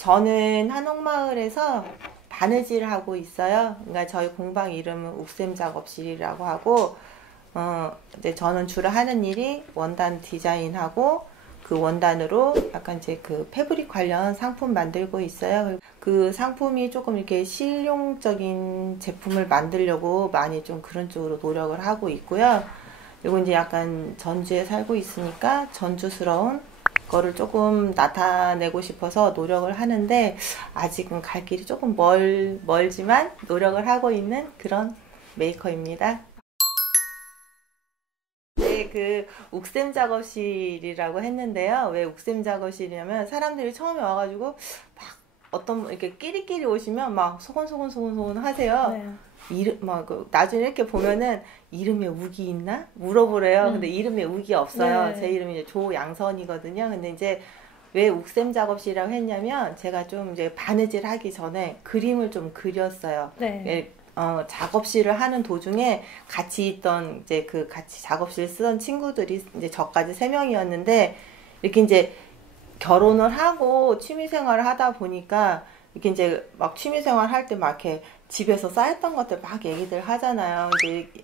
저는 한옥마을에서 바느질을 하고 있어요. 그러니까 저희 공방 이름은 옥샘 작업실이라고 하고, 이제 저는 주로 하는 일이 원단 디자인하고 그 원단으로 약간 이제 그 패브릭 관련 상품 만들고 있어요. 그 상품이 조금 이렇게 실용적인 제품을 만들려고 많이 좀 그런 쪽으로 노력을 하고 있고요. 그리고 이제 약간 전주에 살고 있으니까 전주스러운 거를 조금 나타내고 싶어서 노력을 하는데 아직은 갈 길이 조금 멀지만 노력을 하고 있는 그런 메이커입니다. 네, 그 옥샘 작업실이라고 했는데요. 왜 옥샘 작업실이냐면 사람들이 처음에 와가지고 막 어떤 이렇게 끼리끼리 오시면 막 소곤소곤 하세요. 네. 나중에 이렇게 보면은 이름에 욱이 있나? 물어보래요. 근데 이름에 욱이 없어요. 네. 제 이름이 이제 조양선이거든요. 근데 이제 왜 옥샘 작업실이라고 했냐면 제가 좀 이제 바느질 하기 전에 그림을 좀 그렸어요. 네. 작업실을 하는 도중에 같이 있던 이제 그 같이 작업실 쓰던 친구들이 이제 저까지 3명이었는데 이렇게 이제 결혼을 하고 취미생활을 하다 보니까 이렇게 이제 막 취미생활 할 때 막 이렇게 집에서 쌓였던 것들 막 얘기들 하잖아요.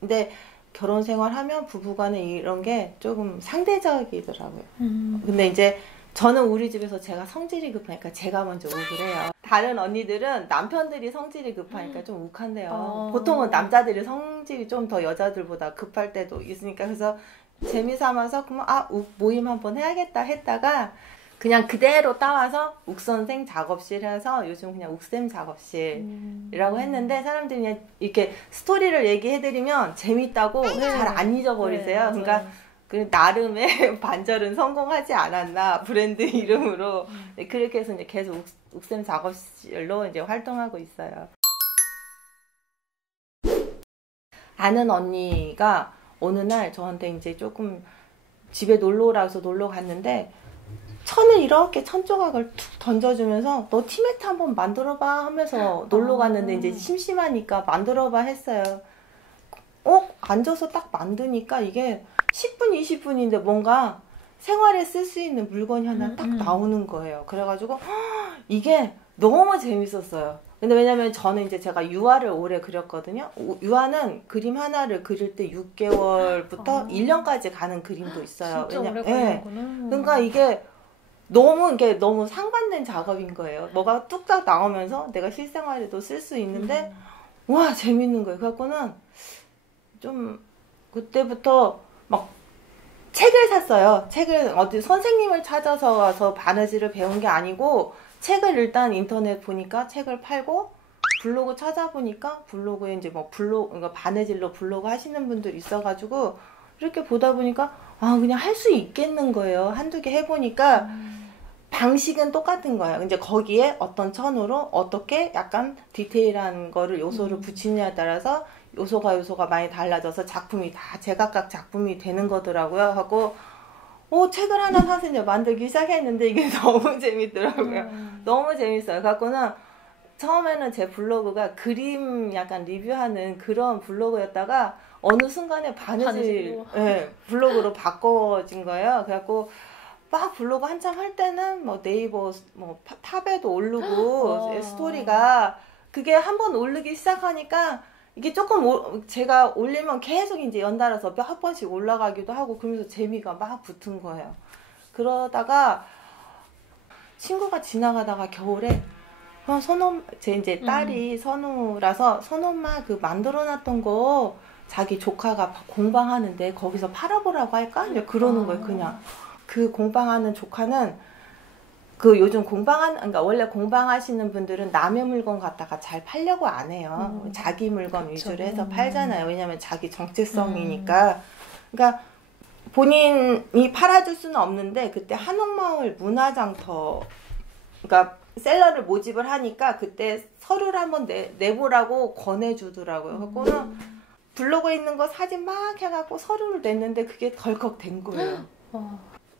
근데 결혼 생활하면 부부간에 이런 게 조금 상대적이더라고요. 근데 이제 저는 우리 집에서 제가 성질이 급하니까 제가 먼저 욱을 해요. 다른 언니들은 남편들이 성질이 급하니까 좀 욱한대요. 보통은 남자들이 성질이 좀 더 여자들보다 급할 때도 있으니까 그래서 재미삼아서 그러면 모임 한번 해야겠다 했다가 그냥 그대로 따와서 욱선생 작업실 해서 요즘 그냥 욱샘 작업실이라고 했는데 사람들이 그냥 이렇게 스토리를 얘기해드리면 재밌다고 잘 안 잊어버리세요. 네, 그러니까 그 나름의 반절은 성공하지 않았나 브랜드 이름으로 그렇게 해서 이제 계속 욱샘 작업실로 이제 활동하고 있어요. 아는 언니가 어느 날 저한테 이제 조금 집에 놀러 오라서 놀러 갔는데 천을 이렇게 천조각을 툭 던져주면서 너 티매트 한번 만들어봐 하면서 놀러 갔는데 이제 심심하니까 만들어봐 했어요. 앉아서 딱 만드니까 이게 10분, 20분인데 뭔가 생활에 쓸 수 있는 물건이 하나 딱 나오는 거예요. 그래가지고 이게 너무 재밌었어요. 근데 왜냐면 저는 이제 제가 유화를 오래 그렸거든요. 유화는 그림 하나를 그릴 때 6개월부터 1년까지 가는 그림도 있어요. 진짜 오래 걸리는구나. 그러니까 이게 너무 상반된 작업인 거예요. 뭐가 뚝딱 나오면서 내가 실생활에도 쓸 수 있는데 와 재밌는 거예요. 그래갖고는 좀 그때부터 막 책을 샀어요. 책을 어디 선생님을 찾아서 와서 바느질을 배운 게 아니고 책을 일단 인터넷 보니까 책을 팔고 블로그 찾아보니까 블로그에 이제 뭐 그러니까 바느질로 블로그 하시는 분들이 있어가지고 이렇게 보다 보니까 그냥 할 수 있겠는 거예요. 한두 개 해보니까 방식은 똑같은 거예요. 이제 거기에 어떤 천으로 어떻게 약간 디테일한 거를 요소를 붙이느냐에 따라서 요소가 많이 달라져서 작품이 다 제각각 작품이 되는 거더라고요. 하고 책을 하나 사서 이제 만들기 시작했는데 이게 너무 재밌더라고요. 너무 재밌어요. 갖고는 처음에는 제 블로그가 그림 약간 리뷰하는 그런 블로그였다가 어느 순간에 바느질 블로그로 바꿔진 거예요. 그래갖고 막 블로그 한참 할 때는 뭐 네이버 뭐 탑에도 오르고 스토리가 그게 한번 오르기 시작하니까 이게 조금 제가 올리면 계속 이제 연달아서 몇 번씩 올라가기도 하고 그러면서 재미가 막 붙은 거예요. 그러다가 친구가 지나가다가 겨울에 제 이제 딸이 선우라서 선엄마 그 만들어놨던 거 자기 조카가 공방하는데 거기서 팔아보라고 할까? 이제 그러는 거예요. 그냥 그 공방하는 조카는 그 요즘 그러니까 원래 공방하시는 분들은 남의 물건 갖다가 잘 팔려고 안 해요. 자기 물건 위주로 해서 팔잖아요. 왜냐면 자기 정체성이니까. 그러니까 본인이 팔아줄 수는 없는데 그때 한옥마을 문화장터 그러니까 셀러를 모집을 하니까 그때 서류를 한번 내보라고 권해주더라고요. 그거는 블로그에 있는 거 사진 막 해갖고 서류를 냈는데 그게 덜컥 된 거예요.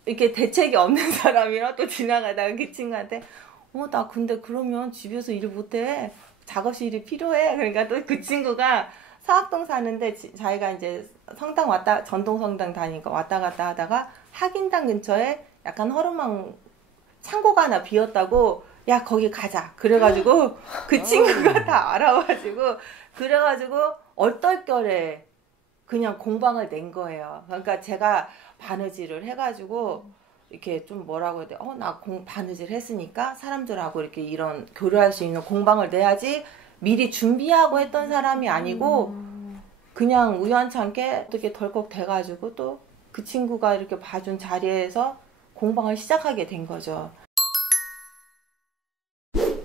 이렇게 대책이 없는 사람이라 또 지나가다가 그 친구한테 나 근데 그러면 집에서 일 못해. 작업실이 필요해. 그러니까 또 그 친구가 사학동 사는데 자기가 이제 전동 성당 다니니까 왔다 갔다 하다가 학인당 근처에 약간 허름한 창고가 하나 비었다고 야 거기 가자. 그래가지고 그 친구가 다 알아가지고 그래가지고 얼떨결에 그냥 공방을 낸 거예요. 그러니까 제가 바느질을 해가지고 이렇게 좀 뭐라고 해야 돼? 나 바느질 했으니까 사람들하고 이렇게 이런 교류할 수 있는 공방을 내야지 미리 준비하고 했던 사람이 아니고 그냥 우연찮게 어떻게 덜컥 돼가지고 또 그 친구가 이렇게 봐준 자리에서 공방을 시작하게 된 거죠.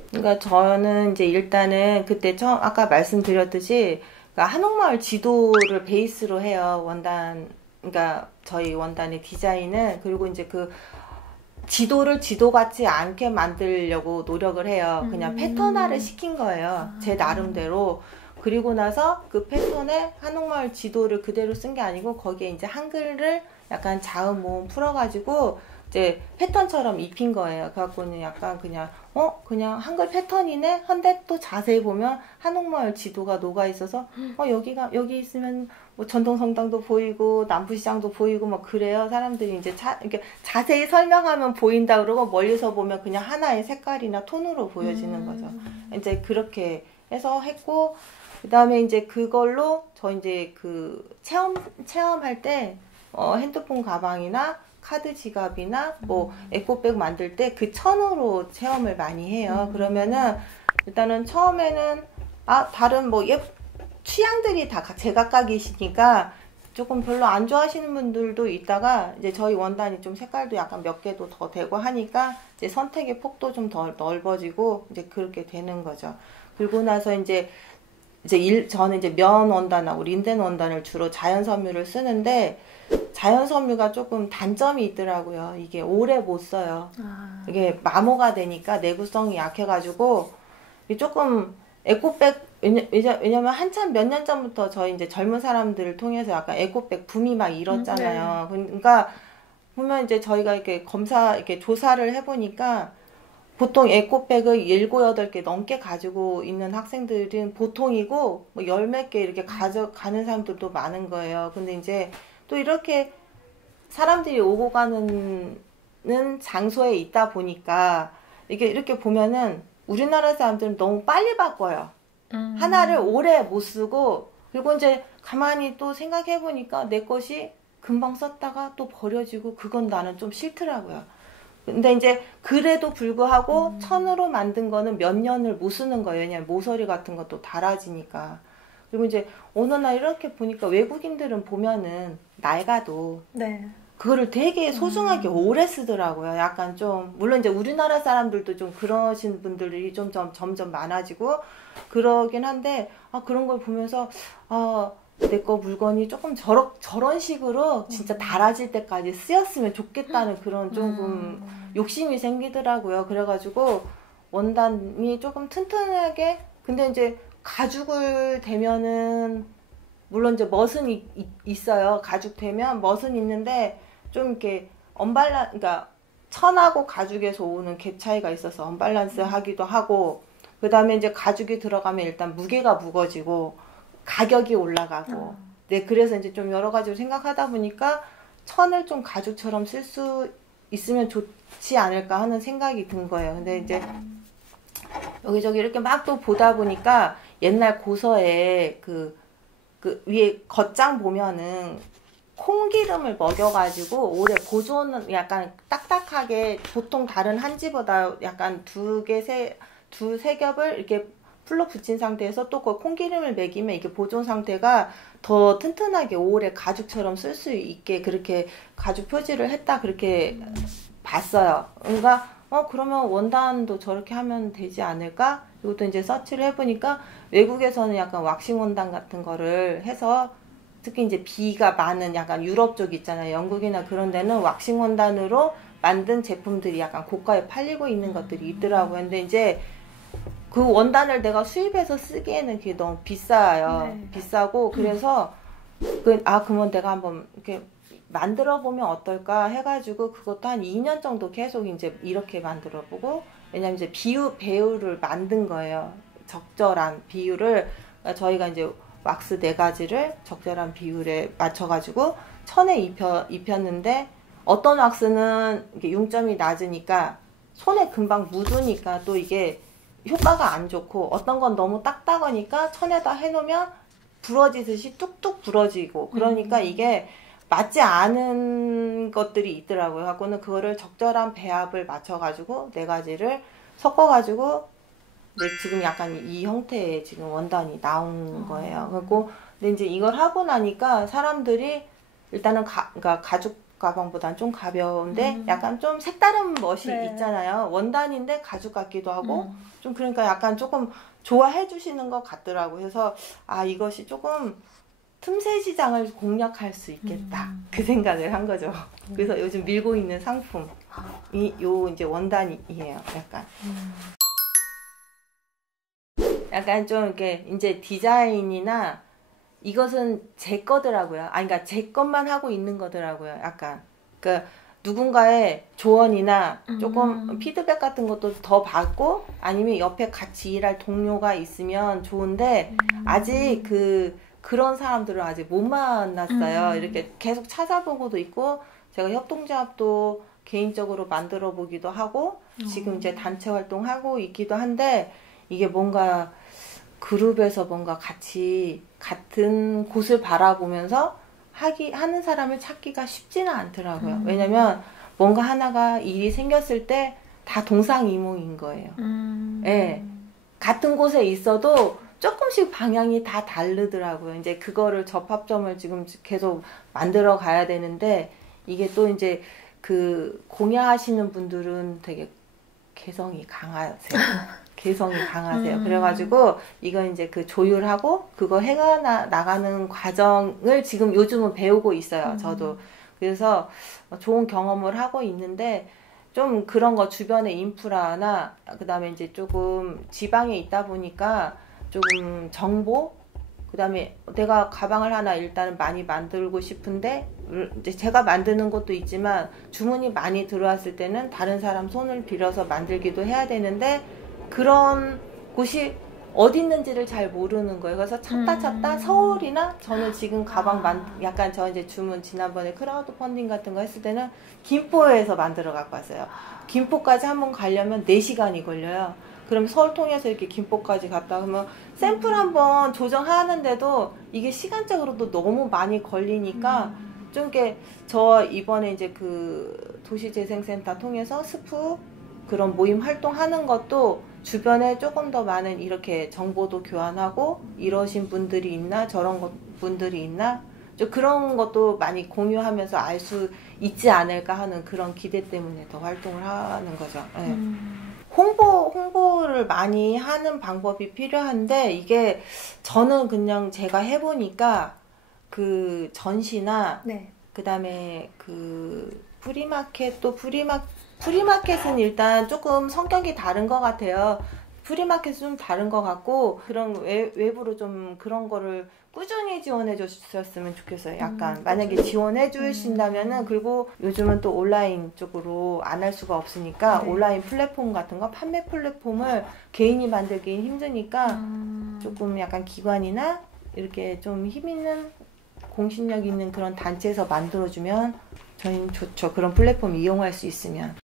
그러니까 저는 이제 일단은 그때 처음 아까 말씀드렸듯이 그러니까 한옥마을 지도를 베이스로 해요. 원단 그러니까 저희 원단의 디자인은 그리고 이제 그 지도를 지도 같지 않게 만들려고 노력을 해요. 그냥 패턴화를 시킨 거예요. 제 나름대로. 그리고 나서 그 패턴에 한옥마을 지도를 그대로 쓴 게 아니고 거기에 이제 한글을 약간 자음 모음 풀어가지고 이제 패턴처럼 입힌 거예요. 그래갖고는 약간 그냥 그냥 한글 패턴이네. 한데 또 자세히 보면 한옥마을 지도가 녹아 있어서 여기 있으면 뭐 전통성당도 보이고 남부시장도 보이고 막 그래요. 사람들이 이제 이렇게 자세히 설명하면 보인다 그러고 멀리서 보면 그냥 하나의 색깔이나 톤으로 보여지는 거죠. 이제 그렇게 해서 했고 그다음에 이제 그걸로 저 이제 그 체험할 때 핸드폰 가방이나 카드 지갑이나 뭐 에코백 만들 때 그 천으로 체험을 많이 해요. 그러면은 일단은 처음에는 다른 뭐 취향들이 다 제각각이시니까 조금 별로 안 좋아하시는 분들도 있다가 이제 저희 원단이 좀 색깔도 약간 몇 개도 더 되고 하니까 이제 선택의 폭도 좀 더 넓어지고 이제 그렇게 되는 거죠. 그리고 나서 이제 저는 이제 면 원단하고 린넨 원단을 주로 자연 섬유를 쓰는데 자연 섬유가 조금 단점이 있더라고요. 이게 오래 못 써요. 이게 마모가 되니까 내구성이 약해가지고 조금 에코백 왜냐면 한참 몇 년 전부터 저희 이제 젊은 사람들을 통해서 약간 에코백 붐이 막 일었잖아요. 네. 그러니까 보면 이제 저희가 이렇게 조사를 해보니까 보통 에코백을 7, 8개 넘게 가지고 있는 학생들은 보통이고 뭐 10몇 개 이렇게 가져가는 사람들도 많은 거예요. 근데 이제 또 이렇게 사람들이 오고 가는 장소에 있다 보니까 이렇게 보면은 우리나라 사람들은 너무 빨리 바꿔요. 하나를 오래 못 쓰고 그리고 이제 가만히 또 생각해 보니까 내 것이 금방 썼다가 또 버려지고 그건 나는 좀 싫더라고요. 근데 이제 그래도 불구하고 천으로 만든 거는 몇 년을 못 쓰는 거예요. 왜냐면 모서리 같은 것도 달아지니까. 그리고 이제 어느 날 이렇게 보니까 외국인들은 보면은 낡아도 네. 그거를 되게 소중하게 오래 쓰더라고요. 약간 좀 물론 이제 우리나라 사람들도 좀 그러신 분들이 좀 점점 많아지고 그러긴 한데 그런 걸 보면서 내 거 물건이 조금 저런 식으로 진짜 달아질 때까지 쓰였으면 좋겠다는 그런 조금 욕심이 생기더라고요. 그래가지고 원단이 조금 튼튼하게 근데 이제 가죽을 대면은 물론 이제 멋은 있어요. 가죽 되면 멋은 있는데 좀 이렇게 그러니까 천하고 가죽에서 오는 갭 차이가 있어서 언밸런스 하기도 하고 그 다음에 이제 가죽이 들어가면 일단 무게가 무거지고 가격이 올라가고 네 그래서 이제 좀 여러 가지로 생각하다 보니까 천을 좀 가죽처럼 쓸 수 있으면 좋지 않을까 하는 생각이 든 거예요. 근데 이제 여기저기 이렇게 막 또 보다 보니까 옛날 고서에 그 위에 겉장 보면은 콩기름을 먹여가지고 오래 보존은 약간 딱딱하게 보통 다른 한지보다 약간 두세 겹을 이렇게 풀로 붙인 상태에서 또 그 콩기름을 먹이면 이게 보존 상태가 더 튼튼하게 오래 가죽처럼 쓸 수 있게 그렇게 가죽 표지를 했다 그렇게 봤어요. 그러니까 그러면 원단도 저렇게 하면 되지 않을까? 이것도 이제 서치를 해보니까 외국에서는 약간 왁싱 원단 같은 거를 해서 특히 이제 비가 많은 약간 유럽 쪽 있잖아요. 영국이나 그런 데는 왁싱 원단으로 만든 제품들이 약간 고가에 팔리고 있는 것들이 있더라고요. 근데 이제 그 원단을 내가 수입해서 쓰기에는 그게 너무 비싸요. 네. 비싸고 그래서 그러면 내가 한번 이렇게 만들어 보면 어떨까 해가지고 그것도 한 2년 정도 계속 이제 이렇게 만들어 보고 왜냐면 이제 배율을 만든 거예요. 적절한 비율을 저희가 이제 왁스 4가지를 적절한 비율에 맞춰가지고 천에 입혔는데 어떤 왁스는 이게 융점이 낮으니까 손에 금방 묻으니까 또 이게 효과가 안 좋고, 어떤 건 너무 딱딱하니까 천에다 해놓으면 부러지듯이 뚝뚝 부러지고, 그러니까 이게 맞지 않은 것들이 있더라고요. 갖고는 그거를 적절한 배합을 맞춰가지고 네 가지를 섞어가지고 지금 약간 이 형태의 지금 원단이 나온 거예요. 그리고 근데 이제 이걸 하고 나니까 사람들이 일단은 그러니까 가죽 가방보다는 좀 가벼운데 약간 좀 색다른 멋이 네. 있잖아요. 원단인데 가죽 같기도 하고 좀 그러니까 약간 조금 좋아해 주시는 것 같더라고요. 그래서 아, 이것이 조금 틈새 시장을 공략할 수 있겠다. 그 생각을 한 거죠. 그래서 요즘 밀고 있는 상품이 요 이제 원단이에요. 약간 좀 이렇게 이제 디자인이나 이것은 제 거더라고요. 아니, 그러니까 제 것만 하고 있는 거더라고요. 약간. 그러니까 누군가의 조언이나 조금 피드백 같은 것도 더 받고, 아니면 옆에 같이 일할 동료가 있으면 좋은데, 아직 그런 사람들을 아직 못 만났어요. 이렇게 계속 찾아보고도 있고, 제가 협동조합도 개인적으로 만들어 보기도 하고, 지금 이제 단체 활동하고 있기도 한데, 이게 뭔가 그룹에서 뭔가 같이 같은 곳을 바라보면서 하는 사람을 찾기가 쉽지는 않더라고요. 왜냐면 뭔가 하나가 일이 생겼을 때 다 동상이몽인 거예요. 네. 같은 곳에 있어도 조금씩 방향이 다 다르더라고요. 이제 그거를 접합점을 지금 계속 만들어 가야 되는데, 이게 또 이제 그 공야하시는 분들은 되게 개성이 강하세요. 개성이 강하세요. 그래가지고 이거 이제 그 조율하고 그거 해가 나가는 과정을 지금 요즘은 배우고 있어요. 저도. 그래서 좋은 경험을 하고 있는데, 좀 그런 거 주변의 인프라나 그다음에 이제 조금 지방에 있다 보니까 조금 정보, 그다음에 내가 가방을 하나 일단은 많이 만들고 싶은데, 이제 제가 만드는 것도 있지만 주문이 많이 들어왔을 때는 다른 사람 손을 빌어서 만들기도 해야 되는데, 그런 곳이 어디 있는지를 잘 모르는 거예요. 그래서 찾다 서울이나, 저는 지금 가방 약간 저 이제 주문 지난번에 크라우드 펀딩 같은 거 했을 때는 김포에서 만들어 갖고 왔어요. 김포까지 한번 가려면 4시간이 걸려요. 그럼 서울 통해서 이렇게 김포까지 갔다 그러면 샘플 한번 조정하는데도 이게 시간적으로도 너무 많이 걸리니까 좀 이렇게, 저 이번에 이제 그 도시재생센터 통해서 스프 그런 모임 활동하는 것도 주변에 조금 더 많은 이렇게 정보도 교환하고, 이러신 분들이 있나, 저런 분들이 있나, 좀 그런 것도 많이 공유하면서 알 수 있지 않을까 하는 그런 기대 때문에 더 활동을 하는 거죠. 네. 홍보를 많이 하는 방법이 필요한데, 이게 저는 그냥 제가 해보니까 그 전시나 그 다음에 그 프리마켓은 일단 조금 성격이 다른 것 같아요. 프리마켓은 좀 다른 것 같고, 그런 외부로 좀 그런 거를 꾸준히 지원해 주셨으면 좋겠어요. 약간 만약에 지원해 주신다면은, 그리고 요즘은 또 온라인 쪽으로 안 할 수가 없으니까 온라인 플랫폼 같은 거, 판매 플랫폼을 개인이 만들기 힘드니까 조금 약간 기관이나 이렇게 좀 힘 있는, 공신력 있는 그런 단체에서 만들어주면 저희는 좋죠. 그런 플랫폼 이용할 수 있으면.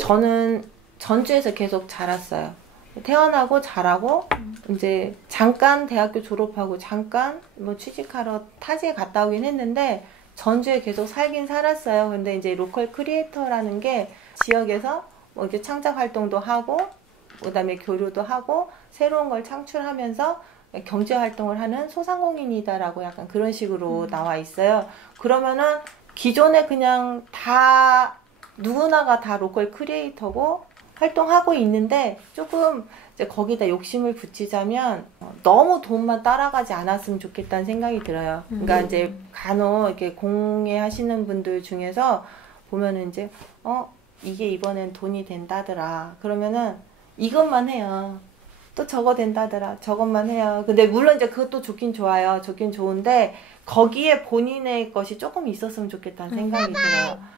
저는 전주에서 계속 자랐어요. 태어나고 자라고, 이제 잠깐 대학교 졸업하고 잠깐 뭐 취직하러 타지에 갔다 오긴 했는데, 전주에 계속 살긴 살았어요. 근데 이제 로컬 크리에이터라는 게 지역에서 뭐 이렇게 창작 활동도 하고, 그다음에 교류도 하고, 새로운 걸 창출하면서 경제 활동을 하는 소상공인이다라고 약간 그런 식으로 나와 있어요. 그러면은 기존에 그냥 다 누구나가 다 로컬 크리에이터고 활동하고 있는데, 조금 이제 거기다 욕심을 붙이자면 너무 돈만 따라가지 않았으면 좋겠다는 생각이 들어요. 그러니까 이제 간혹 이렇게 공예 하시는 분들 중에서 보면은 이제 이게 이번엔 돈이 된다더라. 그러면은 이것만 해요. 또 저거 된다더라. 저것만 해요. 근데 물론 이제 그것도 좋긴 좋아요. 좋긴 좋은데 거기에 본인의 것이 조금 있었으면 좋겠다는 생각이 들어요.